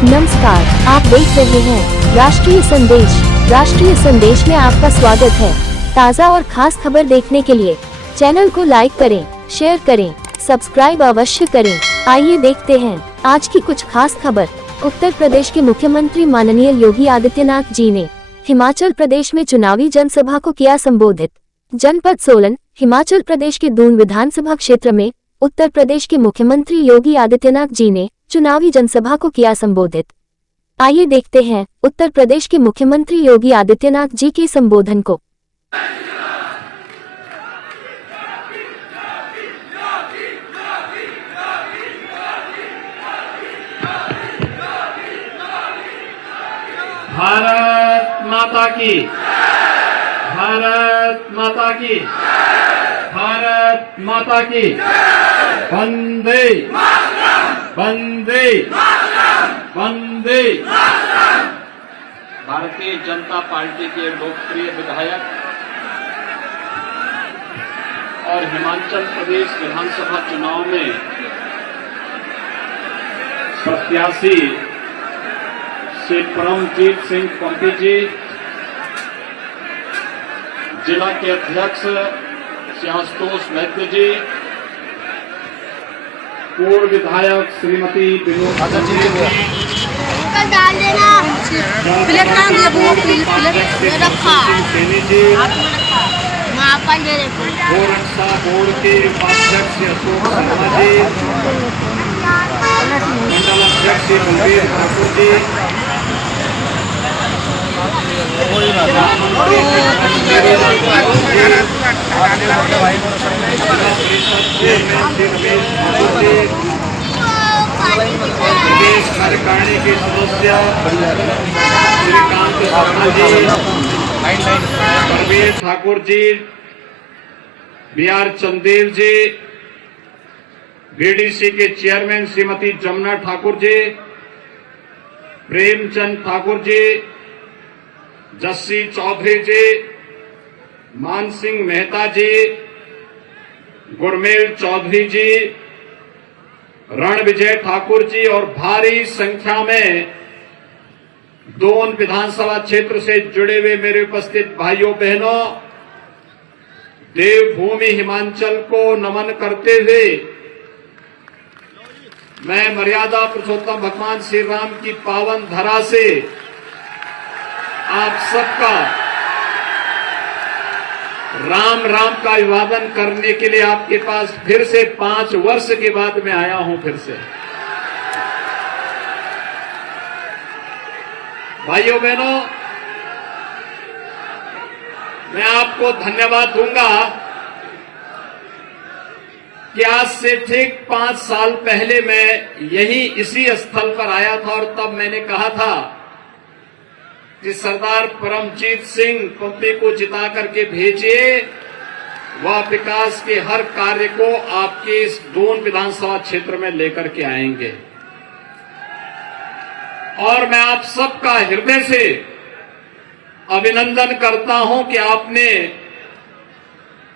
नमस्कार, आप देख रहे हैं राष्ट्रीय संदेश। राष्ट्रीय संदेश में आपका स्वागत है। ताज़ा और खास खबर देखने के लिए चैनल को लाइक करें, शेयर करें, सब्सक्राइब अवश्य करें। आइए देखते हैं आज की कुछ खास खबर। उत्तर प्रदेश के मुख्यमंत्री माननीय योगी आदित्यनाथ जी ने हिमाचल प्रदेश में चुनावी जनसभा को किया संबोधित। जनपद सोलन, हिमाचल प्रदेश के दून विधानसभा क्षेत्र में उत्तर प्रदेश के मुख्यमंत्री योगी आदित्यनाथ जी ने चुनावी जनसभा को किया संबोधित। आइए देखते हैं उत्तर प्रदेश के मुख्यमंत्री योगी आदित्यनाथ जी के संबोधन को। भारत माता की, भारत माता की, भारत माता की। वंदे वंदे वंदे। भारतीय जनता पार्टी के लोकप्रिय विधायक और हिमाचल प्रदेश विधानसभा चुनाव में प्रत्याशी श्री परमजीत सिंह पंपी जी, जिला के अध्यक्ष श्री आशुतोष महतो जी, पूर्व विधायक श्रीमती विनोद जी, डाल देना प्लेट कहाँ दिया वो प्लेट रखा सैनी जी, वहाँ पर दे रखो गोरक्षा बोर्ड के उपाध्यक्ष अशोक शर्मा जी, मंडल अध्यक्ष बलबीर ठाकुर जी, प्रदेश कार्यकारिणी के सदस्य श्रीकांत शर्मा जी, बलबीर ठाकुर जी, बी.आर. चंदेल जी, बीडीसी के चेयरमैन श्रीमती जमुना ठाकुर जी, प्रेमचंद ठाकुर जी, जस्सी चौधरी जी, मानसिंह मेहता जी, गुरमेल चौधरी जी, रणविजय ठाकुर जी और भारी संख्या में दोन विधानसभा क्षेत्र से जुड़े हुए मेरे उपस्थित भाइयों बहनों, देवभूमि हिमाचल को नमन करते हुए मैं मर्यादा पुरुषोत्तम भगवान श्री राम की पावन धरा से आप सबका राम राम का अभिवादन करने के लिए आपके पास फिर से 5 वर्ष के बाद मैं आया हूं। फिर से भाइयों बहनों, मैं आपको धन्यवाद दूंगा कि आज से ठीक 5 साल पहले मैं यही इसी स्थल पर आया था और तब मैंने कहा था कि सरदार परमजीत सिंह पंपी को जिता करके भेजिए, वह विकास के हर कार्य को आपके इस दून विधानसभा क्षेत्र में लेकर के आएंगे। और मैं आप सबका हृदय से अभिनंदन करता हूं कि आपने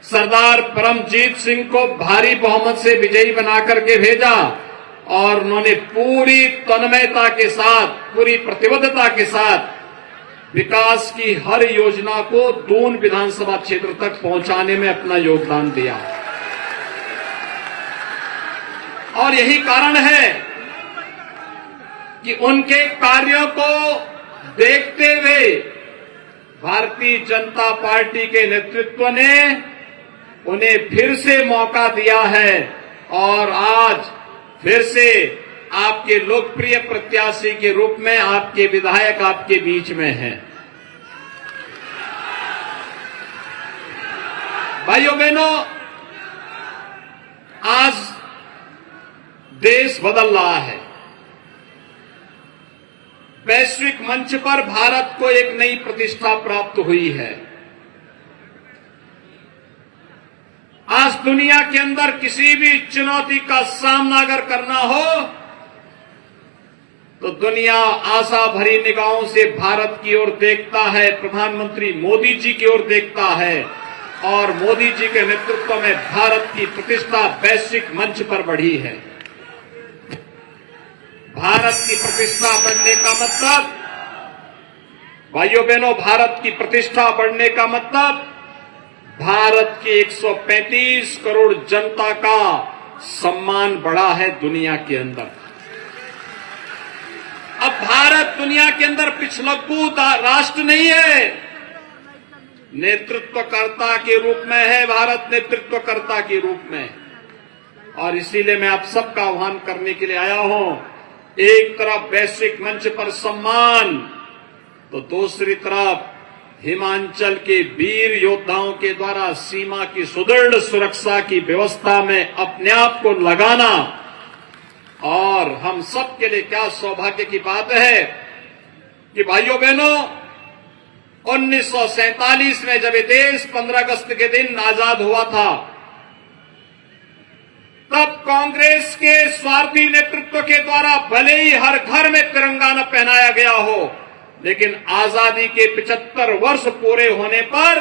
सरदार परमजीत सिंह को भारी बहुमत से विजयी बना करके भेजा और उन्होंने पूरी तन्मयता के साथ, पूरी प्रतिबद्धता के साथ विकास की हर योजना को दून विधानसभा क्षेत्र तक पहुंचाने में अपना योगदान दिया। और यही कारण है कि उनके कार्यों को देखते हुए भारतीय जनता पार्टी के नेतृत्व ने उन्हें फिर से मौका दिया है और आज फिर से आपके लोकप्रिय प्रत्याशी के रूप में आपके विधायक आपके बीच में हैं। भाइयों बहनों, आज देश बदल रहा है। वैश्विक मंच पर भारत को एक नई प्रतिष्ठा प्राप्त हुई है। आज दुनिया के अंदर किसी भी चुनौती का सामना अगर करना हो तो दुनिया आशा भरी निगाहों से भारत की ओर देखता है, प्रधानमंत्री मोदी जी की ओर देखता है और मोदी जी के नेतृत्व में भारत की प्रतिष्ठा वैश्विक मंच पर बढ़ी है। भारत की प्रतिष्ठा बढ़ने का मतलब, भाइयों बहनों, भारत की प्रतिष्ठा बढ़ने का मतलब भारत की 135 करोड़ जनता का सम्मान बढ़ा है दुनिया के अंदर। अब भारत दुनिया के अंदर पिछलग्गू राष्ट्र नहीं है, नेतृत्वकर्ता के रूप में है भारत, नेतृत्वकर्ता के रूप में। और इसीलिए मैं आप सबका आह्वान करने के लिए आया हूं, एक तरफ वैश्विक मंच पर सम्मान, तो दूसरी तरफ हिमाचल के वीर योद्धाओं के द्वारा सीमा की सुदृढ़ सुरक्षा की व्यवस्था में अपने आप को लगाना। और हम सब के लिए क्या सौभाग्य की बात है कि भाइयों बहनों, 1947 में जब ये देश 15 अगस्त के दिन आजाद हुआ था, तब कांग्रेस के स्वार्थी नेतृत्व के द्वारा भले ही हर घर में तिरंगा न पहनाया गया हो, लेकिन आजादी के 75 वर्ष पूरे होने पर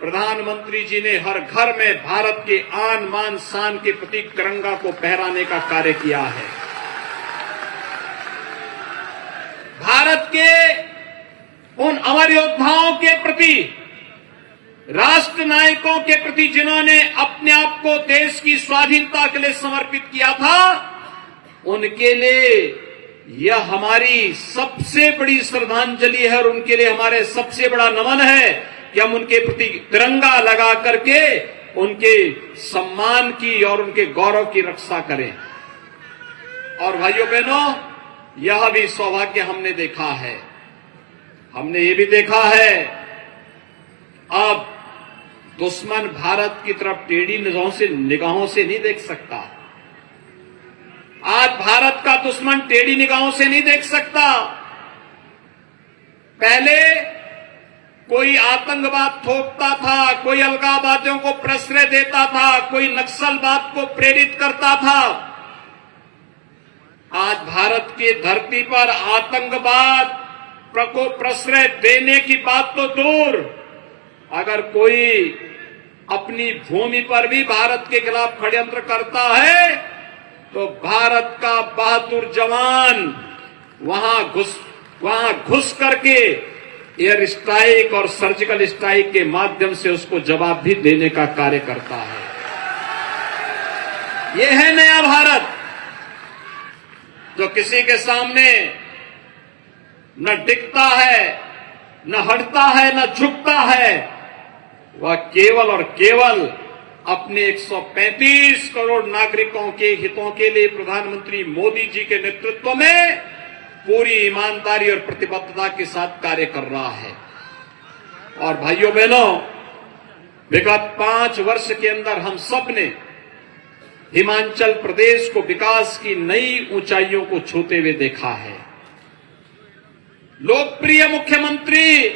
प्रधानमंत्री जी ने हर घर में भारत के आन मान शान के प्रतीक तिरंगा को फहराने का कार्य किया है। भारत के उन अमर योद्धाओं के प्रति, राष्ट्र नायकों के प्रति जिन्होंने अपने आप को देश की स्वाधीनता के लिए समर्पित किया था, उनके लिए यह हमारी सबसे बड़ी श्रद्धांजलि है और उनके लिए हमारे सबसे बड़ा नमन है कि हम उनके प्रति तिरंगा लगा करके उनके सम्मान की और उनके गौरव की रक्षा करें। और भाइयों बहनों, यह भी सौभाग्य हमने देखा है, हमने ये भी देखा है, अब दुश्मन भारत की तरफ टेढ़ी निगाहों से नहीं देख सकता। आज भारत का दुश्मन टेढ़ी निगाहों से नहीं देख सकता। पहले कोई आतंकवाद थोपता था, कोई अलगाववादियों को प्रश्रय देता था, कोई नक्सलवाद को प्रेरित करता था। आज भारत की धरती पर आतंकवाद को प्रश्रय देने की बात तो दूर, अगर कोई अपनी भूमि पर भी भारत के खिलाफ षड्यंत्र करता है तो भारत का बहादुर जवान वहां घुस करके एयर स्ट्राइक और सर्जिकल स्ट्राइक के माध्यम से उसको जवाब भी देने का कार्य करता है। ये है नया भारत, जो किसी के सामने न डिगता है, न हटता है, न झुकता है। वह केवल और केवल अपने 135 करोड़ नागरिकों के हितों के लिए प्रधानमंत्री मोदी जी के नेतृत्व में पूरी ईमानदारी और प्रतिबद्धता के साथ कार्य कर रहा है। और भाइयों बहनों, विगत 5 वर्ष के अंदर हम सब ने हिमाचल प्रदेश को विकास की नई ऊंचाइयों को छूते हुए देखा है। लोकप्रिय मुख्यमंत्री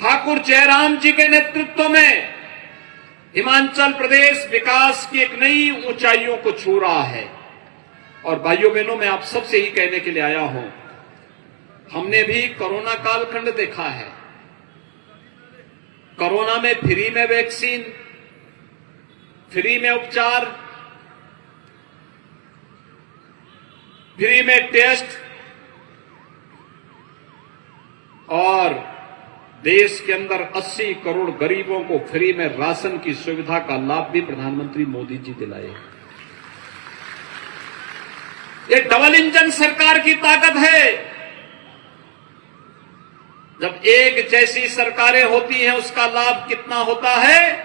ठाकुर जयराम जी के नेतृत्व में हिमाचल प्रदेश विकास की एक नई ऊंचाइयों को छू रहा है। और भाइयों बहनों, मैं आप सबसे ही कहने के लिए आया हूं, हमने भी कोरोना कालखंड देखा है। कोरोना में फ्री में वैक्सीन, फ्री में उपचार, फ्री में टेस्ट, और देश के अंदर 80 करोड़ गरीबों को फ्री में राशन की सुविधा का लाभ भी प्रधानमंत्री मोदी जी दिलाए। ये डबल इंजन सरकार की ताकत है। जब एक जैसी सरकारें होती हैं, उसका लाभ कितना होता है।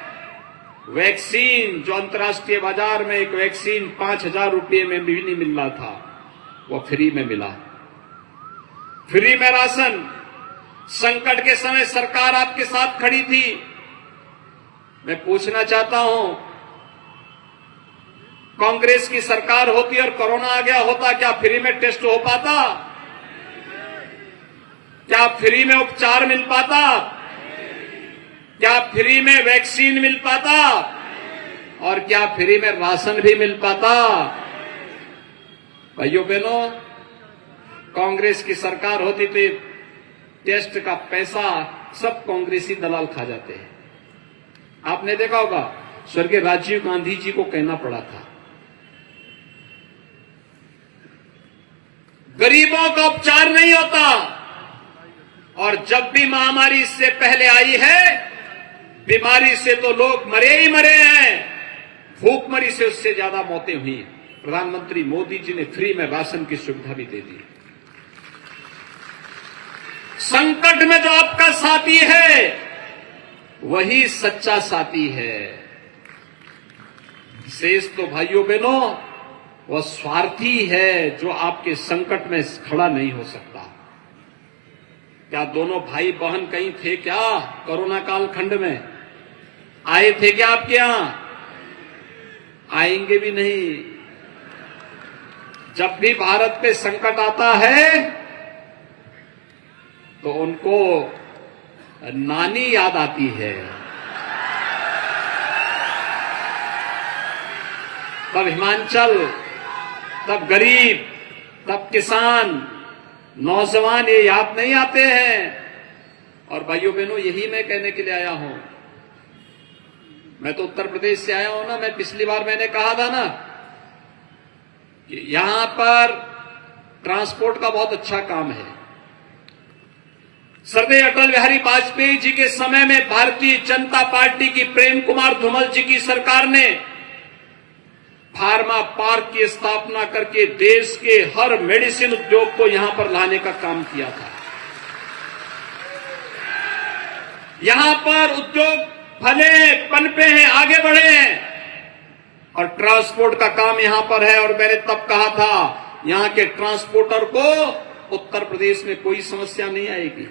वैक्सीन, जो अंतर्राष्ट्रीय बाजार में एक वैक्सीन 5,000 रुपये में भी नहीं मिल रहा था, वो फ्री में मिला। फ्री में राशन, संकट के समय सरकार आपके साथ खड़ी थी। मैं पूछना चाहता हूं, कांग्रेस की सरकार होती और कोरोना आ गया होता, क्या फ्री में टेस्ट हो पाता? क्या फ्री में उपचार मिल पाता? क्या फ्री में वैक्सीन मिल पाता? और क्या फ्री में राशन भी मिल पाता? भाइयों बहनों, कांग्रेस की सरकार होती तो टेस्ट का पैसा सब कांग्रेसी दलाल खा जाते हैं। आपने देखा होगा, स्वर्गीय राजीव गांधी जी को कहना पड़ा था गरीबों का उपचार नहीं होता। और जब भी महामारी इससे पहले आई है, बीमारी से तो लोग मरे ही मरे हैं, भूखमरी से उससे ज्यादा मौतें हुई। प्रधानमंत्री मोदी जी ने फ्री में राशन की सुविधा भी दे दी। संकट में जो आपका साथी है वही सच्चा साथी है। शेष तो भाइयों बहनों वह स्वार्थी है जो आपके संकट में खड़ा नहीं हो सकता। क्या दोनों भाई बहन कहीं थे क्या? कोरोना काल खंड में आए थे क्या आपके यहां? आएंगे भी नहीं। जब भी भारत पे संकट आता है तो उनको नानी याद आती है। तब हिमाचल, तब गरीब, तब किसान, नौजवान ये याद नहीं आते हैं। और भाइयों बहनों यही मैं कहने के लिए आया हूं। मैं तो उत्तर प्रदेश से आया हूं ना। मैं पिछली बार मैंने कहा था ना कि यहां पर ट्रांसपोर्ट का बहुत अच्छा काम है। श्रद्धेय अटल बिहारी वाजपेयी जी के समय में भारतीय जनता पार्टी की प्रेम कुमार धूमल जी की सरकार ने फार्मा पार्क की स्थापना करके देश के हर मेडिसिन उद्योग को यहां पर लाने का काम किया था। यहां पर उद्योग फले पनपे हैं, आगे बढ़े हैं और ट्रांसपोर्ट का काम यहां पर है। और मैंने तब कहा था यहां के ट्रांसपोर्टर को उत्तर प्रदेश में कोई समस्या नहीं आएगी,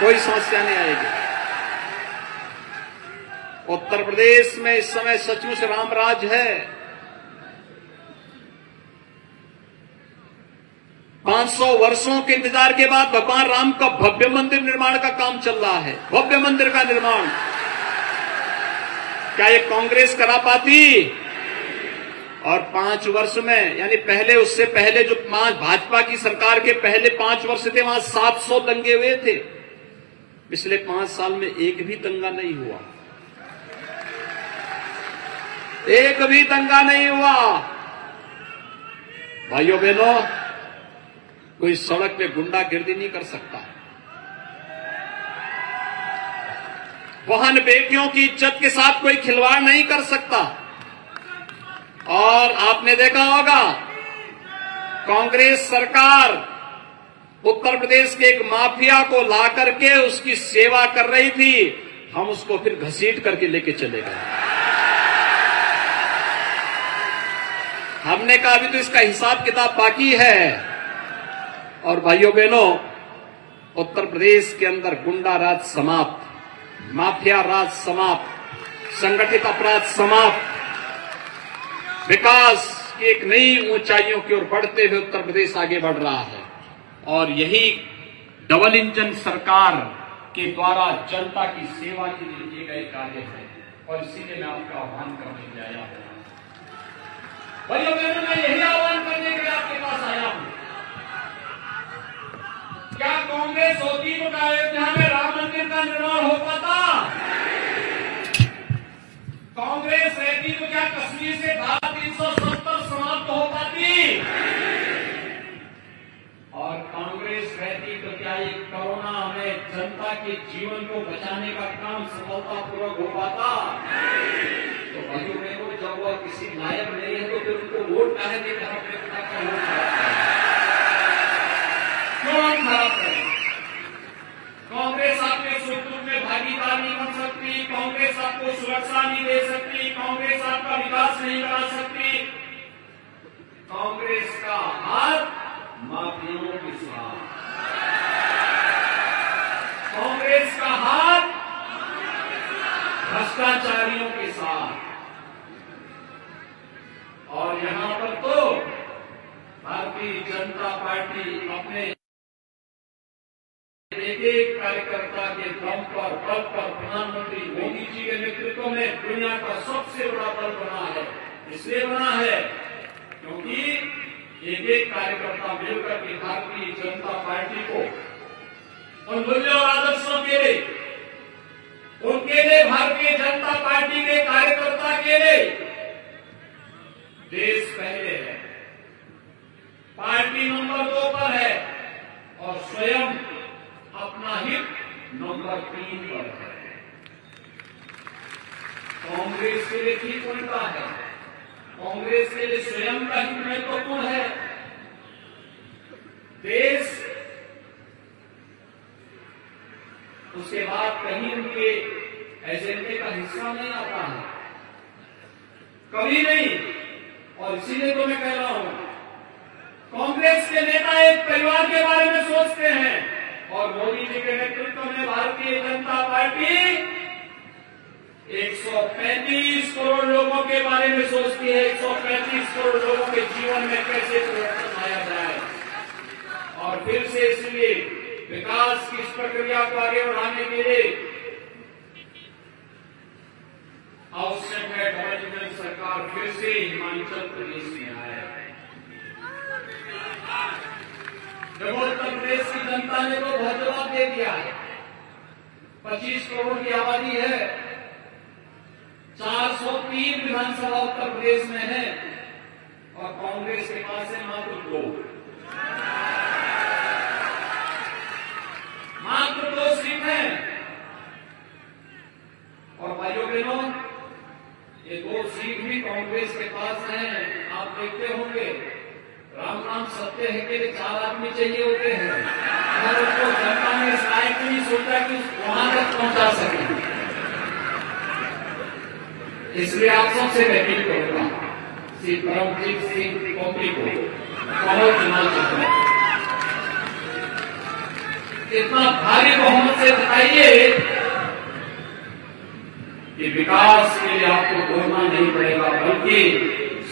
कोई समस्या नहीं आएगी। उत्तर प्रदेश में इस समय सचमुच रामराज है। 500 वर्षों के इंतजार के बाद भगवान राम का भव्य मंदिर निर्माण का काम चल रहा है। भव्य मंदिर का निर्माण क्या ये कांग्रेस करा पाती? और 5 वर्ष में, यानी पहले, उससे पहले जो भाजपा की सरकार के पहले 5 वर्ष थे वहां 700 दंगे हुए थे। पिछले 5 साल में एक भी दंगा नहीं हुआ, एक भी दंगा नहीं हुआ। भाइयों बहनों, कोई सड़क पे गुंडागिर्दी नहीं कर सकता। बहन बेटियों की इज्जत के साथ कोई खिलवाड़ नहीं कर सकता। और आपने देखा होगा कांग्रेस सरकार उत्तर प्रदेश के एक माफिया को ला करके उसकी सेवा कर रही थी। हम उसको फिर घसीट करके लेके चले गए। हमने कहा अभी तो इसका हिसाब किताब बाकी है। और भाइयों बहनों, उत्तर प्रदेश के अंदर गुंडा राज समाप्त, माफिया राज समाप्त, संगठित अपराध समाप्त, विकास की एक नई ऊंचाइयों की ओर बढ़ते हुए उत्तर प्रदेश आगे बढ़ रहा है। और यही डबल इंजन सरकार के द्वारा जनता की सेवा के लिए किए गए कार्य है। और इसीलिए मैं आपका आह्वान करने के लिए आया हूं। भाइयों बहनों, मैं यही आह्वान करने के लिए आपके पास आया हूं। क्या कांग्रेस होती तो क्या अयोध्या में राम मंदिर का निर्माण हो पाता? कांग्रेस रहती तो क्या कश्मीर से धारा 370 समाप्त हो पाती? और कांग्रेस रहती तो क्या ये कोरोना में जनता के जीवन को बचाने का काम सफलतापूर्वक हो पाता? तो भाइयों बहनों, जब वह किसी लायक नहीं है तो फिर उनको वोट काहे देकर अपने पिता का वोट खराब करें? क्यों हम खराब करें? कांग्रेस आपके सुख दुख में भागीदार नहीं बन सकती, कांग्रेस आपको सुरक्षा नहीं दे सकती, कांग्रेस आपका विकास नहीं करा सकती। कांग्रेस का हाथ माफियाओं के साथ, कांग्रेस का हाथ भ्रष्टाचारियों के साथ। और यहां पर तो भारतीय जनता पार्टी अपने एक कार्यकर्ता के दम पर, बल पर प्रधानमंत्री मोदी जी के नेतृत्व में दुनिया का सबसे बड़ा दल बना है। इसलिए बना है क्योंकि एक कार्यकर्ता मिलकर के भारतीय जनता पार्टी को उन मूल्यों और आदर्शों के लिए, उनके लिए, भारतीय जनता पार्टी के कार्यकर्ता के लिए देश पहले है, पार्टी कांग्रेस के लिए स्वयं का हित महत्वपूर्ण है। देश, उसके बाद कहीं उनके एजेंडे का हिस्सा नहीं आता है, कभी नहीं। और इसीलिए तो मैं कह रहा हूं, कांग्रेस के नेता एक परिवार के बारे में सोचते हैं और मोदी जी के नेतृत्व में भारतीय जनता पार्टी 135 करोड़ लोगों के बारे में सोचती है। 135 करोड़ लोगों के जीवन में कैसे परिवर्तन लाया जाए। और फिर से इसलिए विकास की इस प्रक्रिया को आगे बढ़ाने के लिए आवश्यक है गवर्नमेंट सरकार फिर से हिमाचल प्रदेश में आए। देखो, उत्तर प्रदेश की जनता ने तो बहुत जवाब दे दिया है। 25 करोड़ की आबादी है, 403 विधानसभा उत्तर प्रदेश में है और कांग्रेस के पास है मात्र 2 सीट है। और भाइयों बहनों, ये 2 सीट भी कांग्रेस के पास है। आप देखते होंगे, राम नाम सत्य है के लिए 4 आदमी चाहिए होते हैं, और उसको जनता ने इस लायक नहीं सोचा कि वहां तक पहुंचा सके। इसलिए आप सबसे मैं अपील करूंगा, श्री परमजीत सिंह पम्पी को कमल चुनाव जितना इतना भारी बहुमत से जिताइए कि विकास के लिए आपको बोलना नहीं पड़ेगा, बल्कि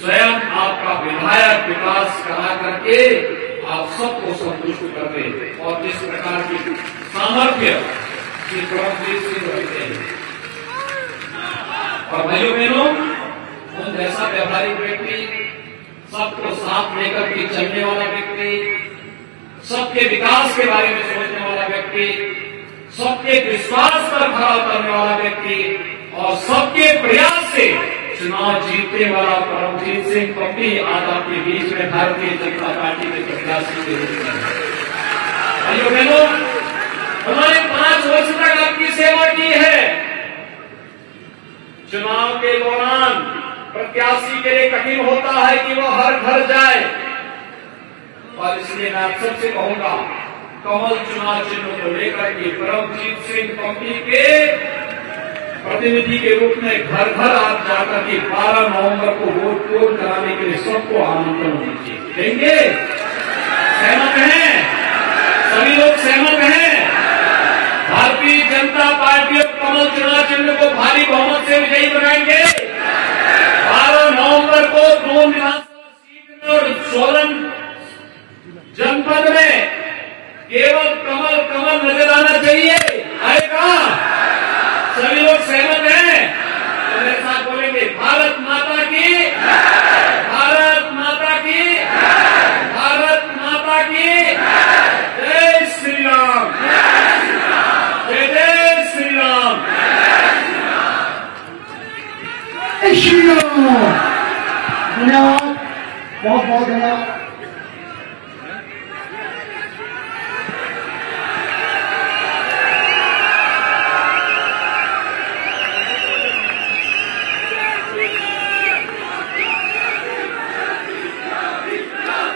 स्वयं आपका विधायक विकास करा करके आप सबको संतुष्ट कर दे। और जिस प्रकार की सामर्थ्य श्री परमजीत सिंह रखते हैं, और भाइयों बहनों, उन जैसा व्यवहारिक व्यक्ति, सबको साथ लेकर के चलने वाला व्यक्ति, सबके विकास के बारे में सोचने वाला व्यक्ति, सबके विश्वास पर खड़ा उतरने वाला व्यक्ति और सबके प्रयास से चुनाव जीतने वाला परमजीत सिंह पम्पी आज आपके बीच में भारतीय जनता पार्टी के प्रत्याशी के रूप में। भाइयों बहनों, उन्होंने 5 वर्ष तक आपकी सेवा की है। चुनाव के दौरान प्रत्याशी के लिए कठिन होता है कि वो हर घर जाए, और इसलिए मैं आप सबसे कहूंगा, कमल चुनाव चिन्ह को लेकर के परमजीत सिंह पम्पी के प्रतिनिधि के रूप में घर घर आप जाकर के 12 नवंबर को वोट पोल कराने के लिए सबको आमंत्रण दीजिए। देंगे? सहमत हैं? सभी लोग सहमत हैं? भारतीय जनता पार्टी और कमल चुनाव चिन्ह को भारी बहुमत से विजयी बनाएंगे। 12 नवंबर को 2 विधानसभा सीट में और सोलन जनपद में केवल कमल कमल नजर आना चाहिए। आएगा? सभी लोग सहमत हैं? तो मेरे साथ बोलेंगे, भारत माता की, भारत माता की, भारत माता की जय श्री राम, जय जय श्री राम, जय श्री राम। धन्यवाद, बहुत बहुत धन्यवाद।